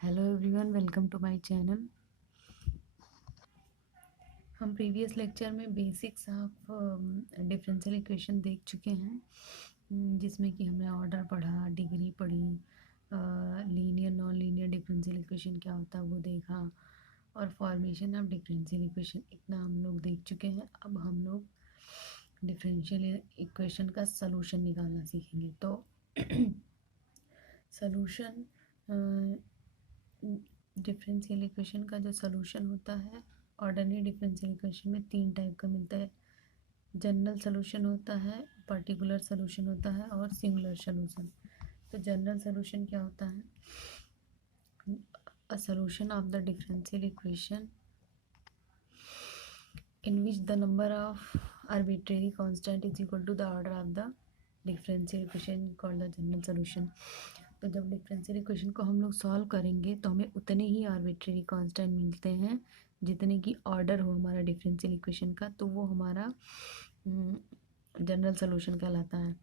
Hello everyone, welcome to my channel. हम previous lecture में basics of differential equation देख चुके हैं, जिसमें कि हमने ऑर्डर पढ़ा, डिग्री पढ़ी, linear non linear differential equation क्या होता है वो देखा, और फॉर्मेशन ऑफ डिफरेंशियल इक्वेशन इतना हम लोग देख चुके हैं। अब हम लोग डिफरेंशियल इक्वेशन का सलूशन निकालना सीखेंगे। तो सलूशन डिफरेंशियल इक्वेशन का जो सलूशन होता है, ऑर्डिनरी डिफरेंशियल इक्वेशन में तीन टाइप का मिलता है। जनरल सलूशन होता है, पर्टिकुलर सलूशन होता है और सिंगुलर सलूशन। तो जनरल सलूशन क्या होता है? A solution of the differential equation in which the number of arbitrary constant is equal to the order of the differential equation called the general solution। तो जब differential equation को हम लोग solve करेंगे तो हमें उतने ही आर्बिट्रेरी कांस्टेंट मिलते हैं जितने की ऑर्डर हो हमारा डिफरेंशियल इक्वेशन का, तो वो हमारा जनरल सॉल्यूशन कहलाता है।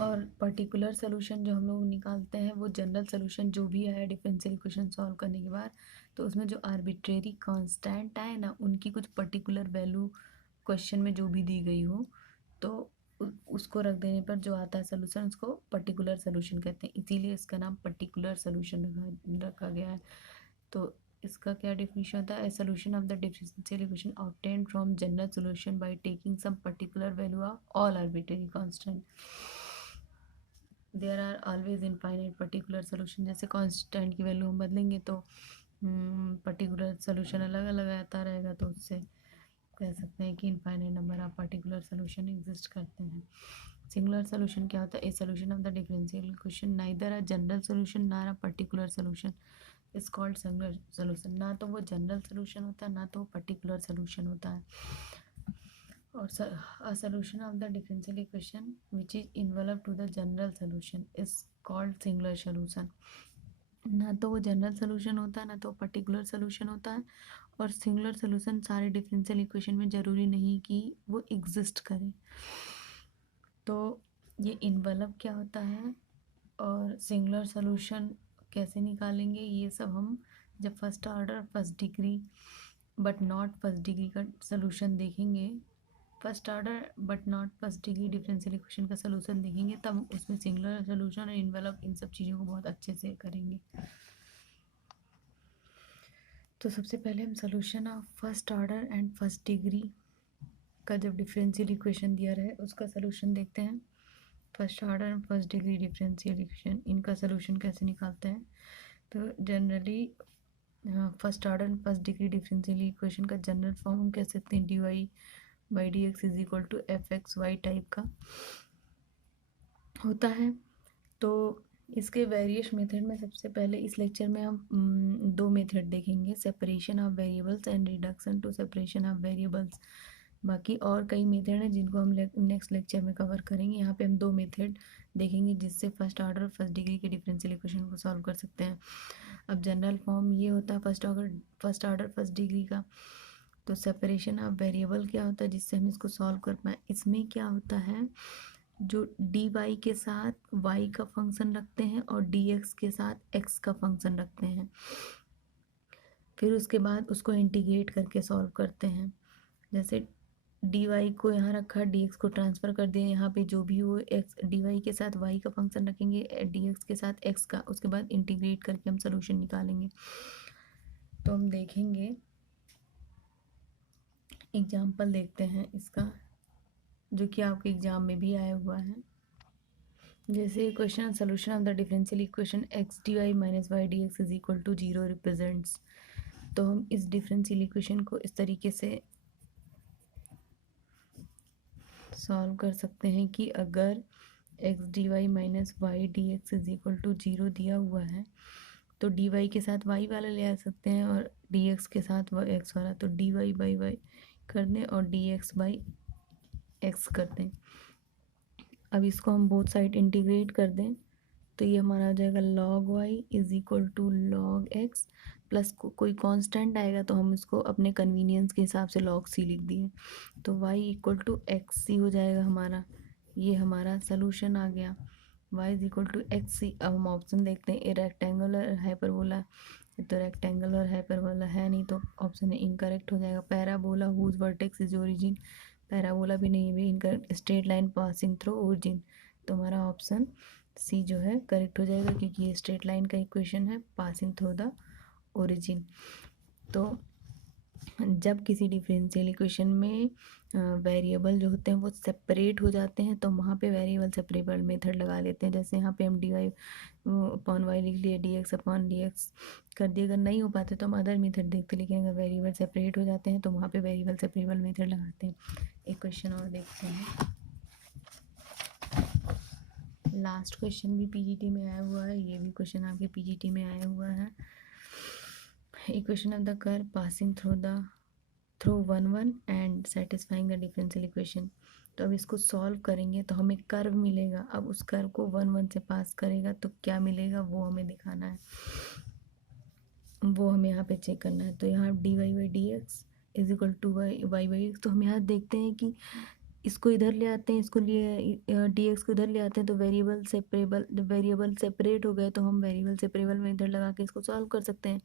और पर्टिकुलर सॉल्यूशन जो हम लोग निकालते हैं वो जनरल सॉल्यूशन जो भी आया डिफरेंशियल इक्वेशन सॉल्व करने के बाद, तो उसमें जो आर्बिट्रेरी कांस्टेंट आए ना, उनकी कुछ पर्टिकुलर वैल्यू क्वेश्चन में जो भी दी गई हो, तो उसको रख देने पर जो आता है सॉल्यूशन उसको पर्टिकुलर सॉल्यूशन कहते हैं। इसीलिए इसका नाम पर्टिकुलर सॉल्यूशन रखा गया है। तो इसका क्या डेफिनेशन होता है? Solution of the differential equation obtained from general solution by taking some particular value of all arbitrary constant. There are always infinite particular solution. जैसे कांस्टेंट की वैल्यू हम बदलेंगे तो पर्टिकुलर सोल्यूशन अलग अलग आता रहेगा, तो उससे कह सकते हैं कि infinite number of particular solution exist करते हैं। सिंगुलर सोल्यूशन क्या होता है? A solution of the differential equation neither a general solution nor a particular solution is called singular solution. ना तो वो जनरल सोल्यूशन होता है, ना तो वो पर्टिकुलर सोल्यूशन होता है। और a solution of the differential equation which is enveloped to the general solution is called singular solution। ना तो वो जनरल सोल्यूशन होता है, ना तो पर्टिकुलर सोल्यूशन होता है। और सिंगुलर सोल्यूशन सारे डिफरेंशियल इक्वेशन में ज़रूरी नहीं कि वो एग्जिस्ट करे। तो ये इन्वेलप क्या होता है और सिंगुलर सोल्यूशन कैसे निकालेंगे, ये सब हम जब first order first degree but not first degree का सोल्यूशन देखेंगे, first order but not first degree differential equation का सोल्यूशन देखेंगे, तब उसमें सिंगुलर सोल्यूशन और इन्वेलप इन सब चीज़ों को बहुत अच्छे से करेंगे। तो सबसे पहले हम solution of first order and first degree का जब डिफरेंशियल इक्वेशन दिया रहे उसका सोल्यूशन देखते हैं। First order and first degree differential equation, इनका सोल्यूशन कैसे निकालते हैं? तो generally first order and first degree differential equation का जनरल फॉर्म हम कह सकते हैं dy/dx is equal to fxy type का होता है। तो इसके वेरियस मेथड में सबसे पहले इस लेक्चर में हम दो मेथड देखेंगे, separation of variables and reduction to separation of variables. बाकी और कई मेथड हैं जिनको हम नेक्स्ट लेक्चर में कवर करेंगे। यहाँ पे हम दो मेथड देखेंगे जिससे फर्स्ट ऑर्डर फर्स्ट डिग्री के डिफरेंशियल इक्वेशन को सॉल्व कर सकते हैं। अब जनरल फॉर्म ये होता है फर्स्ट ऑर्डर फर्स्ट डिग्री का। तो सेपरेशन ऑफ वेरिएबल क्या होता है जिससे हम इसको सॉल्व कर पाए? इसमें क्या होता है, जो डी वाई के साथ वाई का फंक्शन रखते हैं और डी एक्स के साथ एक्स का फंक्शन रखते हैं, फिर उसके बाद उसको इंटीग्रेट करके सॉल्व करते हैं। जैसे डी वाई को यहाँ रखा, डी एक्स को ट्रांसफ़र कर दिया, यहाँ पे जो भी वो एक्स डी वाई के साथ वाई का फंक्शन रखेंगे, डी एक्स के साथ एक्स का, उसके बाद इंटीग्रेट करके हम सोल्यूशन निकालेंगे। तो हम देखेंगे, एग्जाम्पल देखते हैं इसका, जो कि आपके एग्जाम में भी आया हुआ है। जैसे question solution of the differential equation x d y minus y d x is equal to 0 represents. तो हम इस डिफरेंशियल इक्वेशन को इस तरीके से सॉल्व कर सकते हैं कि अगर x d y minus y d x is equal to 0 दिया हुआ है तो डी वाई के साथ वाई वाला ले आ सकते हैं और डी एक्स के साथ एक्स वाला, तो डी वाई बाई वाई कर दें और डी एक्स बाई एक्स कर दें। अब इसको हम बोथ साइड इंटीग्रेट कर दें तो ये हमारा आ जाएगा log y is equal to log x plus कोई कांस्टेंट आएगा तो हम इसको अपने कन्वीनियंस के हिसाब से log c लिख दिए, तो y equal to x c हो जाएगा हमारा। ये हमारा सोल्यूशन आ गया। y is equal to x c. अब हम ऑप्शन देखते हैं, ए रेक्टेंगल और हाइपरबोला, तो रेक्टेंगल और हाइपरबोला है नहीं, तो ऑप्शन इनकरेक्ट हो जाएगा। Parabola whose vertex is origin, parabola भी नहीं है, भी incorrect. Straight line passing through origin, तो हमारा ऑप्शन सी जो है करेक्ट हो जाएगा, क्योंकि ये स्ट्रेट लाइन का इक्वेशन है, पासिंग थ्रू द ओरिजिन। तो जब किसी डिफरेंशियल इक्वेशन में वेरिएबल जो होते हैं वो सेपरेट हो जाते हैं, तो वहाँ पे वेरिएबल सेपरेबल मेथड लगा लेते हैं। जैसे यहाँ पे हम डी वाई अपॉन वाई लिख लिए, D x upon D x कर दिए। अगर नहीं हो पाते तो हम अदर मेथड देखते, लेकिन अगर वेरिएबल सेपरेट हो जाते हैं तो वहाँ पे वेरिएबल सेपरेबल मेथड लगाते हैं। एक क्वेश्चन और देखते हैं। लास्ट क्वेश्चन भी पीजीटी में आया हुआ है, ये भी क्वेश्चन आपके पीजीटी में आया हुआ है। Equation of the curve passing through 1 and satisfying the differential equation. तो अब इसको सॉल्व करेंगे तो हमें कर्व मिलेगा। अब उस कर्व को 1 से पास करेगा तो क्या मिलेगा वो हमें दिखाना है, वो हमें यहाँ पे चेक करना है। तो यहाँ d y by d x is equal to y by x. तो हम यहाँ देखते हैं कि इसको इधर ले आते हैं, इसको लिए डी एक्स को इधर ले आते हैं, तो वेरिएबल सेपरेट हो गए, तो हम वेरिएबल सेपरेबल मेथड लगा के इसको सॉल्व कर सकते हैं।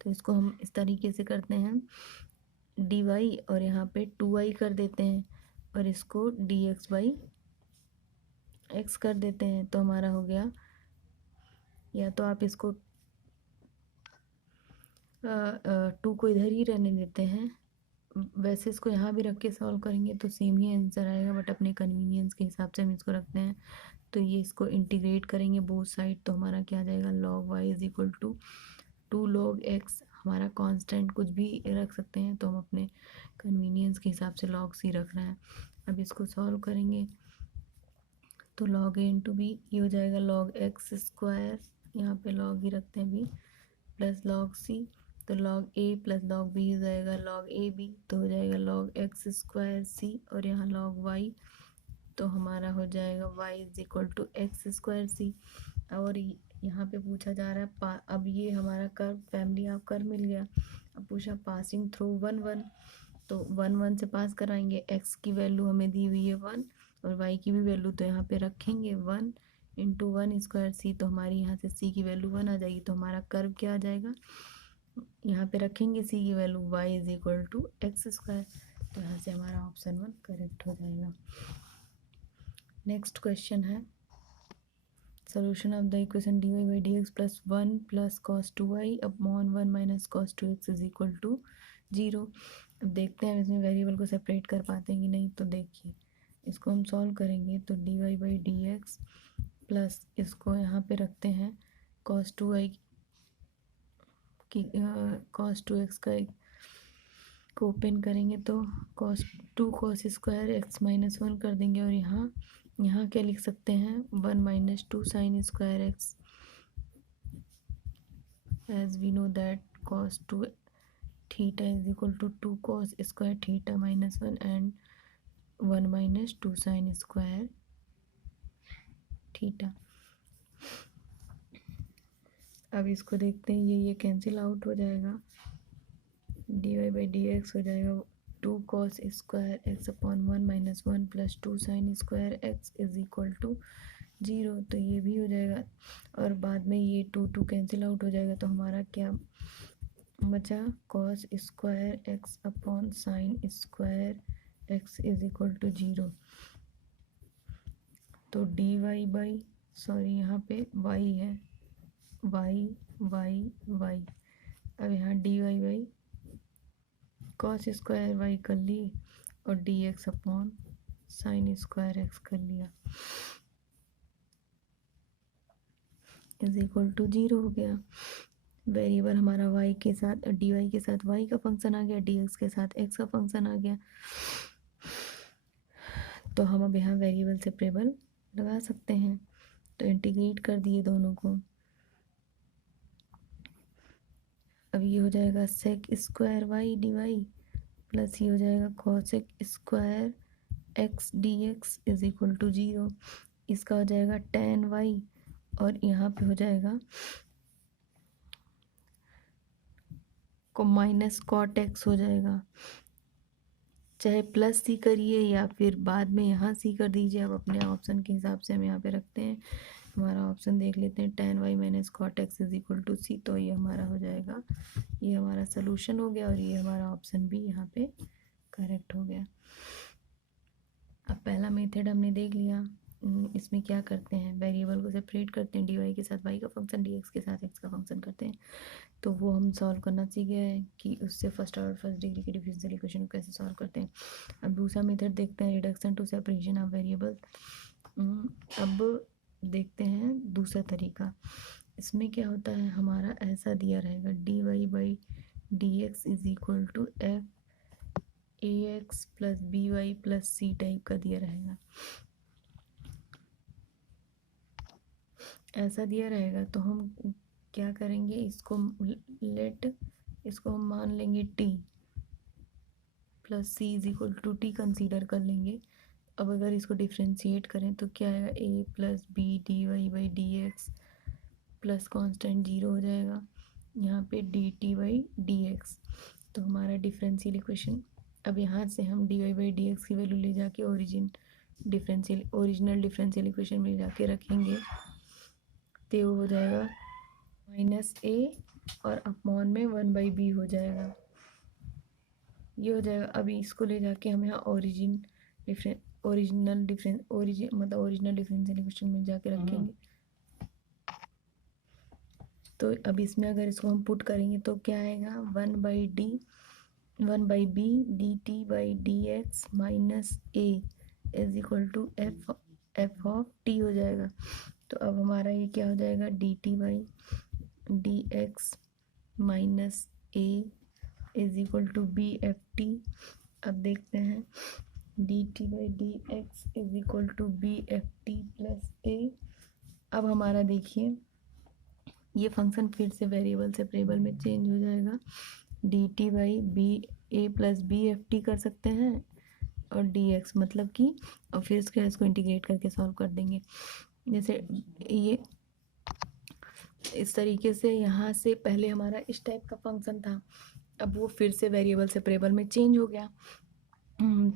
तो इसको हम इस तरीके से करते हैं, डी वाई और यहाँ पे 2y कर देते हैं, और इसको डी एक्स बाई एक्स कर देते हैं। तो हमारा हो गया, या तो आप इसको 2 को इधर ही रहने देते हैं, वैसे इसको यहाँ भी रख के सॉल्व करेंगे तो सेम ही आंसर आएगा, बट अपने कन्वीनियंस के हिसाब से हम इसको रखते हैं। तो ये इसको इंटीग्रेट करेंगे बोथ साइड, तो हमारा क्या आ जाएगा, log y is equal to 2 log x। हमारा कांस्टेंट कुछ भी रख सकते हैं, तो हम अपने कन्वीनियंस के हिसाब से log c रख रहे हैं। अब इसको सॉल्व करेंगे तो log a इंटू बी, ये हो जाएगा log x स्क्वायर, यहाँ पे log ही रखते हैं b, प्लस log c, तो log a plus log b हो जाएगा log a b, तो हो जाएगा log x स्क्वायर c, और यहाँ log y, तो हमारा हो जाएगा y is equal to x square c. और यहाँ पे पूछा जा रहा है अब ये हमारा कर्व फैमिली ऑफ कर्व मिल गया। अब पूछा पासिंग थ्रू 1 तो 1 से पास कराएंगे। x की वैल्यू हमें दी हुई है 1, और y की भी वैल्यू, तो यहाँ पे रखेंगे 1 इंटू 1 स्क्वायर सी, तो हमारी यहाँ से c की वैल्यू 1 आ जाएगी। तो हमारा कर्व क्या आ जाएगा, यहाँ पे रखेंगे c की value y is equal to x square, तो यहाँ से हमारा ऑप्शन 1 करेक्ट हो जाएगा। नेक्स्ट क्वेश्चन है, solution of the equation dy by dx plus 1 plus cos 2y upon 1 minus cos 2x is equal to 0। अब देखते हैं हम इसमें वेरिएबल को सेपरेट कर पाते हैं कि नहीं। तो देखिए इसको हम सॉल्व करेंगे तो dy by dx प्लस इसको यहाँ पे रखते हैं cos 2y की cos 2x का को ओपन करेंगे तो cos स्क्वायर x माइनस 1 कर देंगे, और यहाँ क्या लिख सकते हैं, 1 minus 2 sine square x, as we know that cos 2 थीटा is equal to 2 cos square थीटा minus 1 and 1 minus 2 sine square थीटा। अब इसको देखते हैं, ये कैंसिल आउट हो जाएगा, d y by d x हो जाएगा 2 cos square x upon 1 minus 1 plus 2 sine square x is equal to 0। तो ये भी हो जाएगा, और बाद में ये 2 कैंसिल आउट हो जाएगा, तो हमारा क्या बचा, cos square x upon sine square x is equal to 0। तो डी वाई बाई, सॉरी यहाँ पे y है, y। अब यहाँ d y by cos square y कर लिए, और d x upon sine square x कर लिया, इज इक्वल टू 0 हो गया। वेरिएबल हमारा y के साथ, डी वाई के साथ y का फंक्शन आ गया, डी एक्स के साथ x का फंक्शन आ गया। तो हम अब यहाँ वेरिएबल सेपरेबल लगा सकते हैं, तो इंटीग्रेट कर दिए दोनों को। अब ये हो जाएगा sec square y d y, plus ये हो जाएगा cosec square x d x is equal to 0। इसका हो जाएगा tan वाई, और यहाँ पे हो जाएगा को माइनस कॉट एक्स हो जाएगा। चाहे प्लस सी करिए या फिर बाद में यहाँ सी कर दीजिए, आप अपने ऑप्शन के हिसाब से हम यहाँ पे रखते हैं हमारा ऑप्शन देख लेते हैं, tan y minus cot x is equal to c. तो ये हमारा हो जाएगा, ये हमारा सोल्यूशन हो गया और ये हमारा ऑप्शन भी यहाँ पे करेक्ट हो गया। अब पहला मेथड हमने देख लिया। इसमें क्या करते हैं, वेरिएबल को सेपरेट करते हैं, dy के साथ y का फंक्शन, dx के साथ x का फंक्शन करते हैं। तो वो हम सॉल्व करना सीख गए हैं कि उससे फर्स्ट ऑर्डर फर्स्ट डिग्री के डिफरेंशियल इक्वेशन को कैसे सॉल्व करते हैं। अब दूसरा मेथड देखते हैं, reduction to separation of variable. अब देखते हैं दूसरा तरीका। इसमें क्या होता है, हमारा ऐसा दिया रहेगा, dy by d x is equal to f a x plus b y plus c type का दिया रहेगा। ऐसा दिया रहेगा तो हम क्या करेंगे, इसको हम मान लेंगे t plus c is equal to t consider कर लेंगे। अब अगर इसको डिफ्रेंशिएट करें तो क्या आएगा, a plus b d y by d x plus constant 0 हो जाएगा, यहाँ पे d t by d x. तो हमारा डिफरेंशियल इक्वेशन, अब यहाँ से हम d y by d x की वैल्यू ले जाके ओरिजिनल डिफरेंशियल इक्वेशन में जाके रखेंगे तो वो हो जाएगा माइनस ए और अपॉन में 1/b हो जाएगा, ये हो जाएगा। अभी इसको ले जाके हम यहाँ ओरिजिनल डिफरेंशियल इक्वेशन में जाके रखेंगे। तो अब इसमें अगर इसको हम पुट करेंगे तो क्या आएगा, 1/b d t by d x minus a is equal to f of t हो जाएगा। तो अब हमारा ये क्या हो जाएगा, d t by d x minus a is equal to b f t. अब देखते हैं, d t by d x is equal to b f t plus a. अब हमारा देखिए, ये फंक्शन फिर से वेरिएबल से वेरिएबल में चेंज हो जाएगा। D t by b a plus b f t कर सकते हैं और डी एक्स मतलब कि, और फिर इसको इंटीग्रेट करके सॉल्व कर देंगे। जैसे ये इस तरीके से, यहाँ से पहले हमारा इस टाइप का फंक्शन था, अब वो फिर से वेरिएबल से वेरिएबल में चेंज हो गया।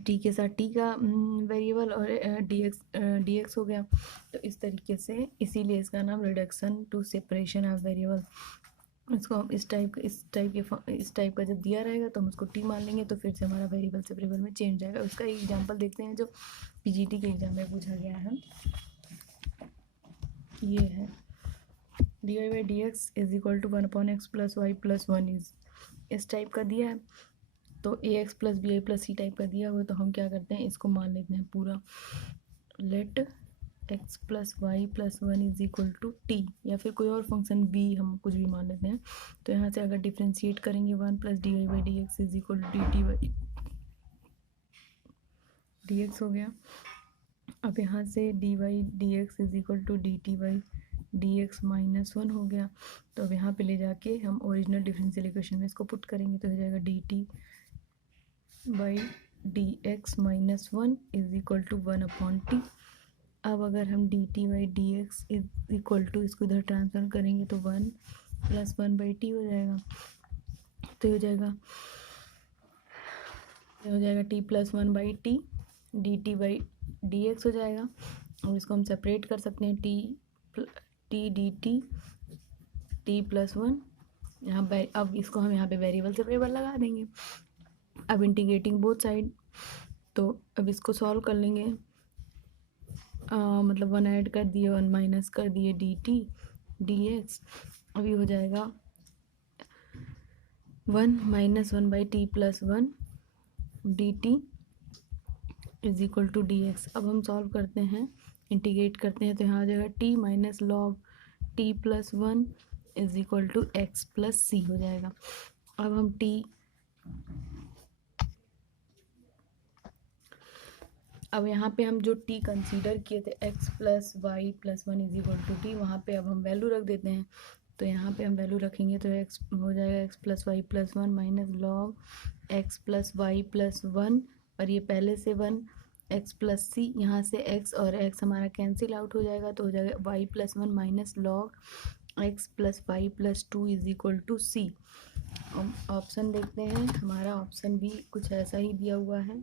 टी के साथ टी का वेरिएबल और डी एक्स हो गया। तो इस तरीके से, इसीलिए इसका नाम reduction to separation of variable. इसको हम इस टाइप का जब दिया रहेगा तो हम उसको टी मान लेंगे, तो फिर से हमारा वेरिएबल से वेरिएबल में चेंज जाएगा। उसका एक एग्जांपल देखते हैं जो पीजीटी के एग्जाम में पूछा गया है। ये है, d y by d x is equal to 1/x plus y plus 1 इस टाइप का दिया है। तो a x plus b i plus c type का दिया हुआ, तो हम क्या करते हैं, इसको मान लेते हैं पूरा, let x plus y plus 1 is equal to t, या फिर कोई और फंक्शन बी हम कुछ भी मान लेते हैं। तो यहाँ से अगर डिफ्रेंशिएट करेंगे, 1 plus d y by d x is equal to d t by d x हो गया। अब यहाँ से d y d x is equal to d t by d x minus 1 हो गया। तो अब यहाँ पे ले जाके हम ओरिजिनल डिफरेंशियल इक्वेशन में इसको पुट करेंगे तो हो जाएगा d t by d x minus 1 is equal to 1/t। अब अगर हम d t by d x is equal to, इसको इधर ट्रांसफर करेंगे तो 1 प्लस 1/t हो जाएगा। तो हो जाएगा t plus 1/t D t by d x हो जाएगा। और इसको हम सेपरेट कर सकते हैं, टी डी टी प्लस 1 यहाँ। अब इसको हम यहाँ पे वेरिएबल से वेरिएबल लगा देंगे। अब इंटीग्रेटिंग बोथ साइड, तो अब इसको सॉल्व कर लेंगे। मतलब 1 ऐड कर दिए, 1 माइनस कर दिए डी टी डी एक्स। अभी हो जाएगा 1 minus 1/t plus 1 d t is equal to d x. अब हम सॉल्व करते हैं, इंटीग्रेट करते हैं, तो यहाँ आ जाएगा t minus log t plus 1 is equal to x plus c हो जाएगा। अब हम अब यहाँ पे हम जो t कंसीडर किए थे, x plus y plus 1 is equal to t, वहाँ पे अब हम वैल्यू रख देते हैं। तो यहाँ पे हम वैल्यू रखेंगे तो x हो जाएगा x plus y plus 1 minus log x plus y plus 1, और ये पहले से 1 x प्लस सी, यहाँ से x और x हमारा कैंसिल आउट हो जाएगा। तो हो जाएगा y plus 1 minus log x plus y plus 2 is equal to c. Option देखते हैं, हमारा ऑप्शन भी कुछ ऐसा ही दिया हुआ है,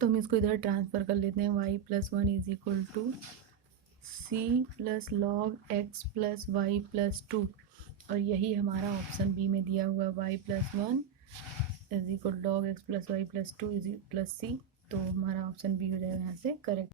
तो हम इसको इधर ट्रांसफ़र कर लेते हैं। y plus 1 is equal to c plus log x plus y plus 2, और यही हमारा ऑप्शन बी में दिया हुआ है, y plus 1 is equal log x plus y plus 2 is plus c. तो हमारा ऑप्शन बी हो जाएगा यहाँ से करेक्ट।